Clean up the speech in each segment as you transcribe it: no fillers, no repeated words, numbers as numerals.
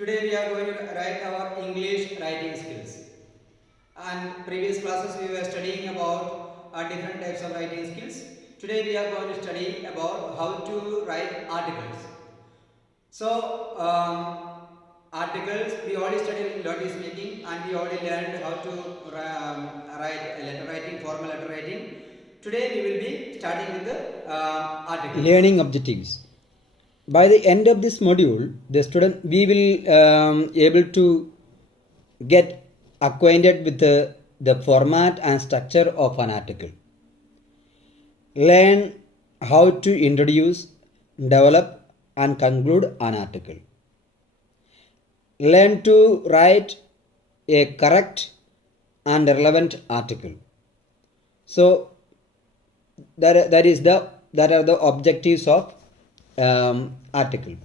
Today we are going to write our English writing skills. And previous classes we were studying about different types of writing skills. Today we are going to study about how to write articles. So articles we already studied notice making and we already learned how to write letter writing, formal letter writing. Today we will be starting with the articles. Learning objectives. By the end of this module, the student we will able to get acquainted with the format and structure of an article. Learn how to introduce, develop and conclude an article. Learn to write a correct and relevant article. So that are the objectives of article.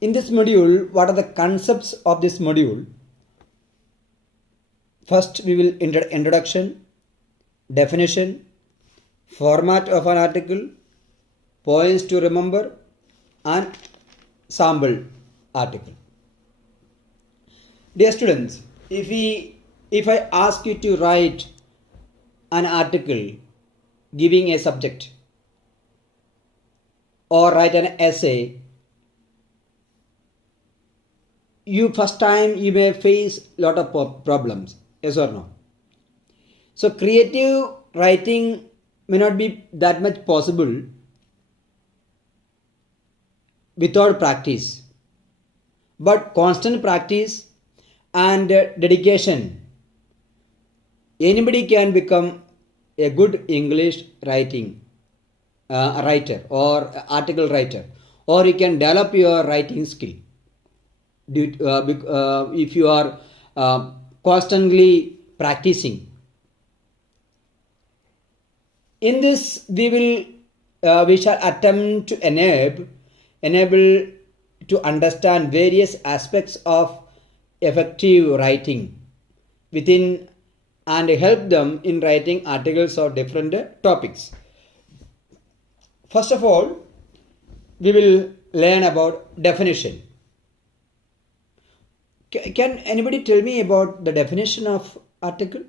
In this module, what are the concepts of this module? First, we will introduction, definition, format of an article, points to remember, and sample article. Dear students, if I ask you to write an article giving a subject or write an essay, you first time you may face lot of problems, yes or no? So creative writing may not be that much possible without practice, but constant practice and dedication, anybody can become a good English writing writer or article writer, or you can develop your writing skill if you are constantly practicing. In this we shall attempt to enable to understand various aspects of effective writing within and help them in writing articles of different topics. First of all, we will learn about definition. Can anybody tell me about the definition of article?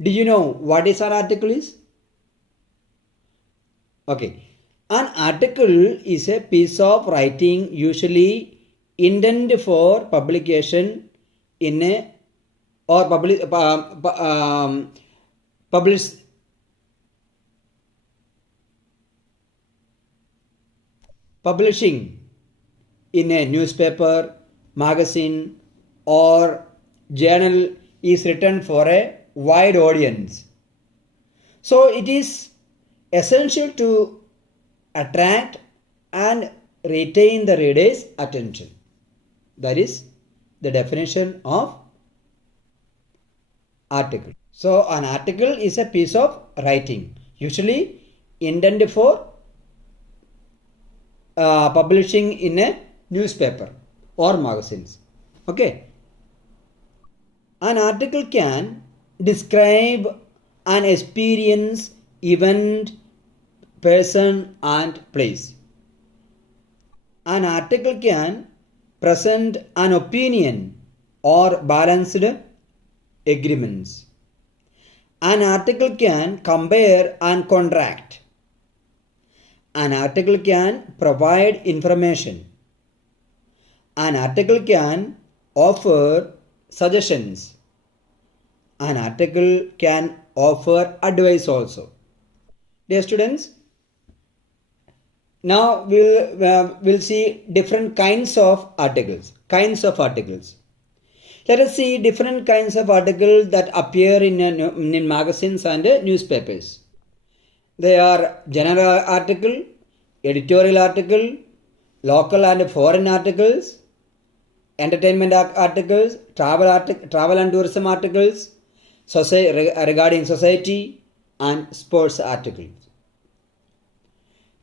Do you know what is an article is? Okay. An article is a piece of writing usually intended for publication in a or publishing in a newspaper, magazine or journal is written for a wide audience. So it is essential to attract and retain the reader's attention. That is the definition of article. So an article is a piece of writing usually intended for publishing in a newspaper or magazines. Okay. An article can describe an experience, event, person and place. An article can present an opinion or balanced agreements. An article can compare and contrast. An article can provide information. An article can offer suggestions. An article can offer advice also. Dear students, now we'll see different kinds of articles. Let us see different kinds of articles that appear in magazines and newspapers. They are general article, editorial article, local and foreign articles, entertainment articles, travel and tourism articles, regarding society and sports articles.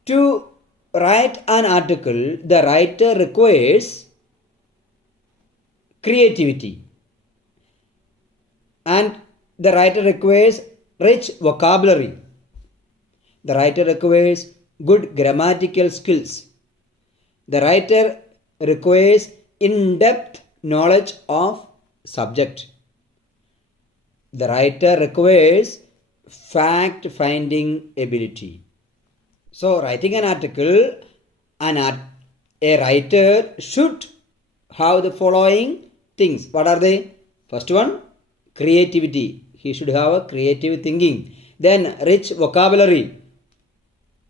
To write an article, the writer requires creativity and the writer requires rich vocabulary. The writer requires good grammatical skills. The writer requires in-depth knowledge of subject. The writer requires fact-finding ability. So, writing an article, a writer should have the following things. What are they? First one, creativity. He should have a creative thinking. Then, rich vocabulary.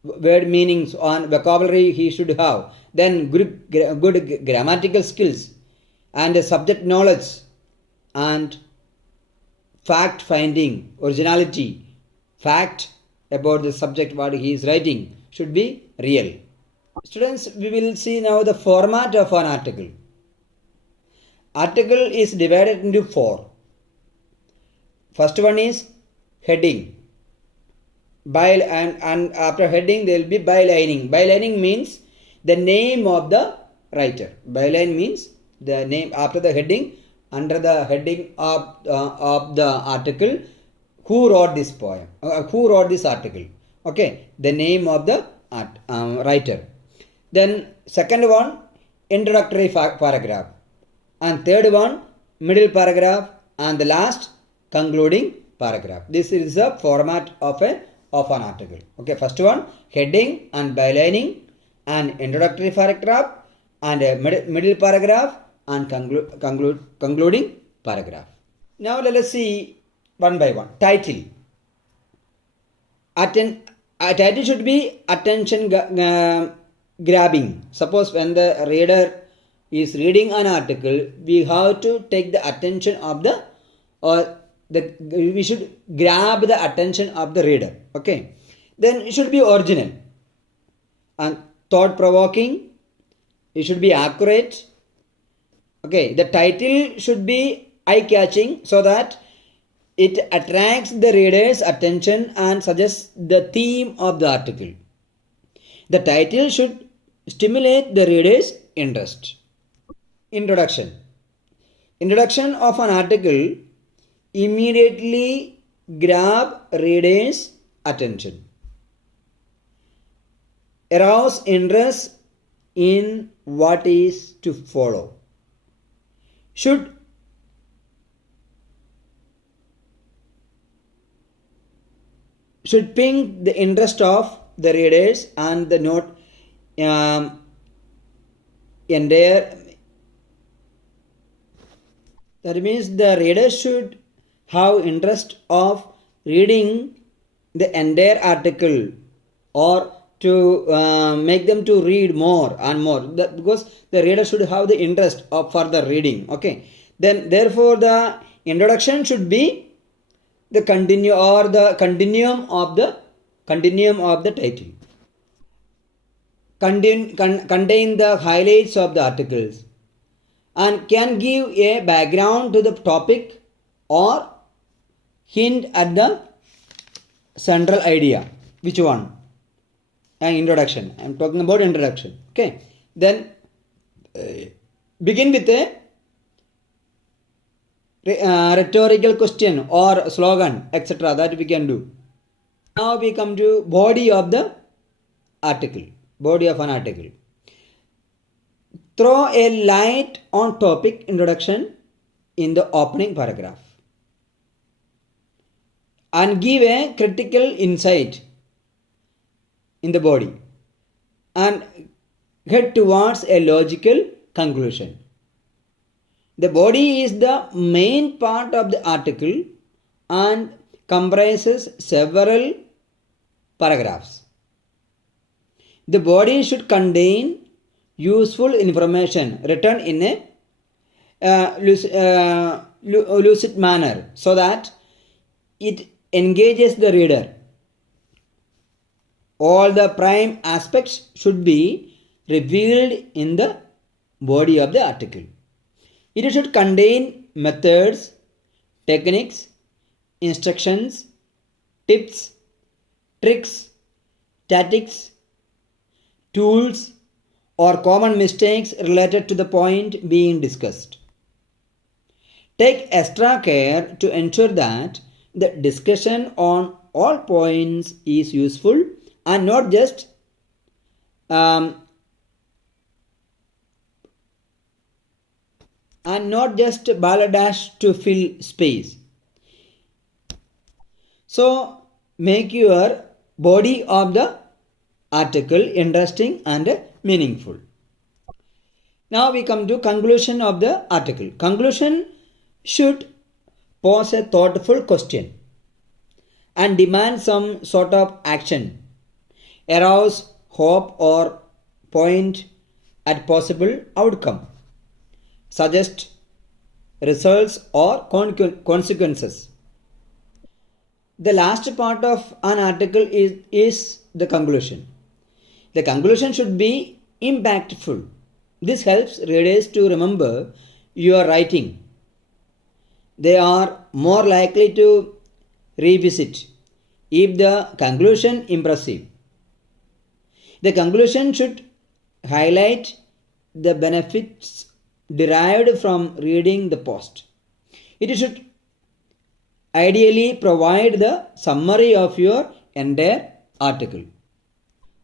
Word meanings on vocabulary he should have. Then, good grammatical skills and subject knowledge and fact finding, originality, fact about the subject what he is writing should be real. Students, we will see now the format of an article. Article is divided into 4. First one is heading. And after heading there will be bylining. Bylining means the name of the writer. Byline means the name after the heading, under the heading of the article, who wrote this poem, who wrote this article. Okay, the name of the writer. Then second one, introductory paragraph, and third one, middle paragraph, and the last, concluding paragraph. This is the format of an article. Okay, first one, heading and bylining, and introductory paragraph, and a middle paragraph, and concluding paragraph. Now let us see one by one. Title. A title should be attention grabbing. Suppose when the reader is reading an article, we have to take the attention of we should grab the attention of the reader. Okay, then it should be original and thought-provoking. It should be accurate. Okay, the title should be eye-catching so that it attracts the reader's attention and suggests the theme of the article. The title should stimulate the reader's interest. Introduction. Introduction of an article immediately grab reader's attention. Arouse interest in what is to follow. Should pique the interest of the readers and the note entire. That means the reader should have interest of reading the entire article, or to make them to read more and more, because the reader should have the interest of further reading. Okay, then therefore the introduction should be the continuum of the title. Contain the highlights of the articles and can give a background to the topic or hint at the central idea. Which one? Introduction. I am talking about introduction. Okay. Then begin with a rhetorical question or slogan, etc. That we can do. Now we come to body of the article. Body of an article. Throw a light on topic introduction in the opening paragraph and give a critical insight in the body and head towards a logical conclusion. The body is the main part of the article and comprises several paragraphs. The body should contain useful information written in a lucid manner so that it engages the reader. All the prime aspects should be revealed in the body of the article. It should contain methods, techniques, instructions, tips, tricks, tactics, tools, or common mistakes related to the point being discussed. Take extra care to ensure that the discussion on all points is useful and not just and not just balderdash to fill space. So make your body of the article interesting and meaningful. Now we come to conclusion of the article. Conclusion should pose a thoughtful question and demand some sort of action, arouse hope or point at possible outcome, suggest results or consequences. The last part of an article is the conclusion. The conclusion should be impactful. This helps readers to remember your writing. They are more likely to revisit if the conclusion impressive. The conclusion should highlight the benefits derived from reading the post. It should ideally provide the summary of your entire article.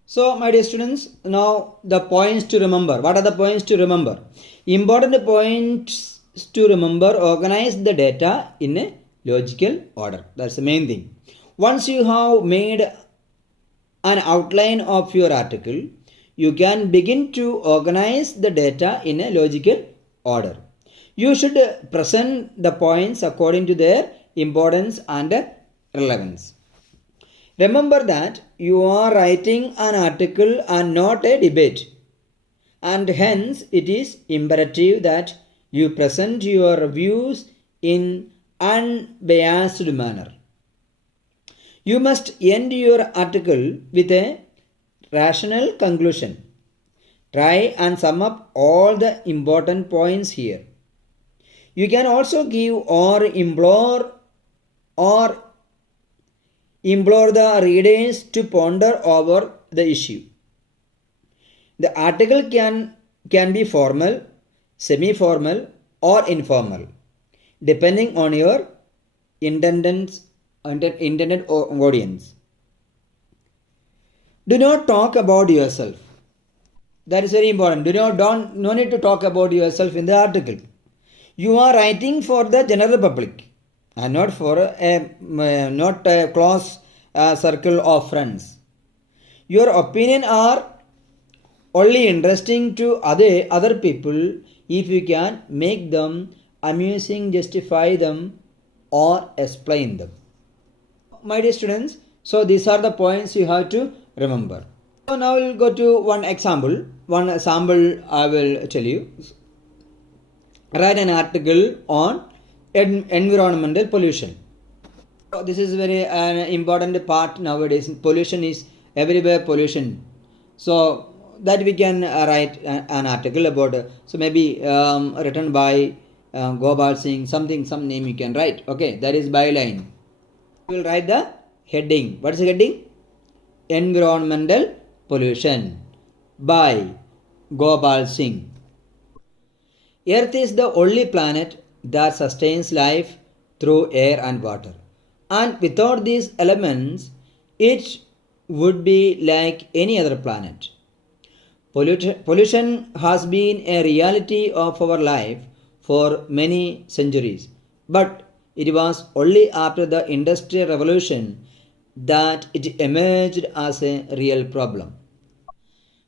So, my dear students, now the points to remember. What are the points to remember? Important points to remember: organize the data in a logical order. That's the main thing. Once you have made an outline of your article, you can begin to organize the data in a logical order. You should present the points according to their importance and relevance. Remember that you are writing an article and not a debate, and hence it is imperative that you present your views in unbiased manner. You must end your article with a rational conclusion. Try and sum up all the important points here. You can also give or implore the readers to ponder over the issue. The article can be formal, semi-formal or informal, depending on your intended audience. Do not talk about yourself. That is very important. No need to talk about yourself in the article. You are writing for the general public and not for a close circle of friends. Your opinion are only interesting to other people if you can make them amusing, justify them or explain them. My dear students, so these are the points you have to remember. So now we'll go to one example. One sample I will tell you. Write an article on environmental pollution. So this is very an important part nowadays. Pollution is everywhere. Pollution. So that we can write an article about. So maybe written by Gopal Singh. Some name you can write. Okay, that is byline. We will write the heading. What is the heading? Environmental pollution by Gopal Singh. Earth is the only planet that sustains life through air and water. And without these elements, it would be like any other planet. Pollution has been a reality of our life for many centuries. But it was only after the Industrial Revolution that it emerged as a real problem.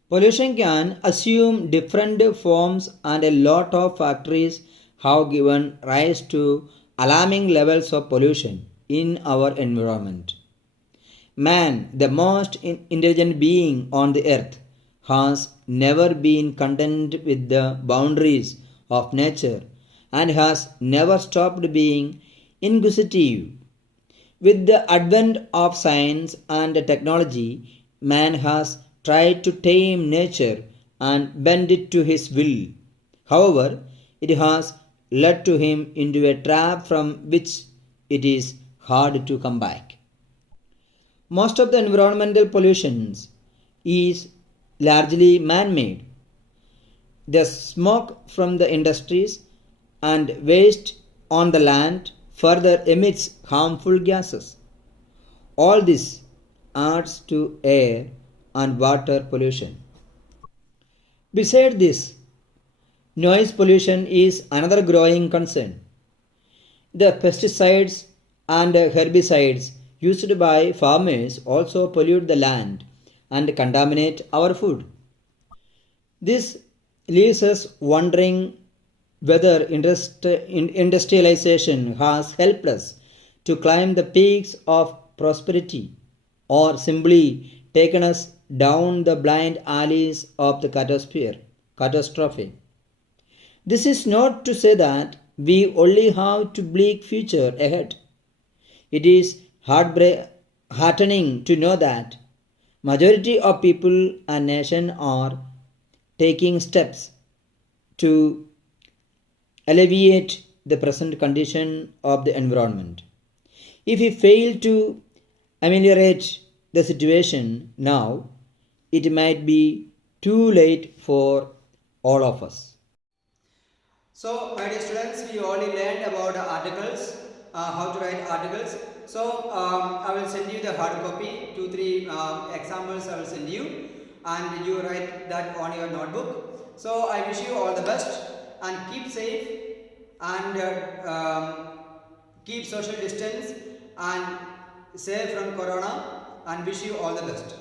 Pollution can assume different forms, and a lot of factories have given rise to alarming levels of pollution in our environment. Man, the most intelligent being on the earth, has never been content with the boundaries of nature and has never stopped being inquisitive. With the advent of science and technology, man has tried to tame nature and bend it to his will. However, it has led to him into a trap from which it is hard to come back. Most of the environmental pollution is largely man-made. The smoke from the industries and waste on the land further emits harmful gases. All this adds to air and water pollution. Besides this, Noise pollution is another growing concern. The pesticides and herbicides used by farmers also pollute the land and contaminate our food. This leaves us wondering whether industrialization has helped us to climb the peaks of prosperity or simply taken us down the blind alleys of the catastrophe. This is not to say that we only have to bleak future ahead. It is heartening to know that majority of people and nation are taking steps to alleviate the present condition of the environment. If we fail to ameliorate the situation now, it might be too late for all of us. So, my dear students, we already learned about the articles, how to write articles. So, I will send you the hard copy, 2-3 examples I will send you, and you write that on your notebook. So, I wish you all the best and keep safe and keep social distance and safe from corona, and wish you all the best.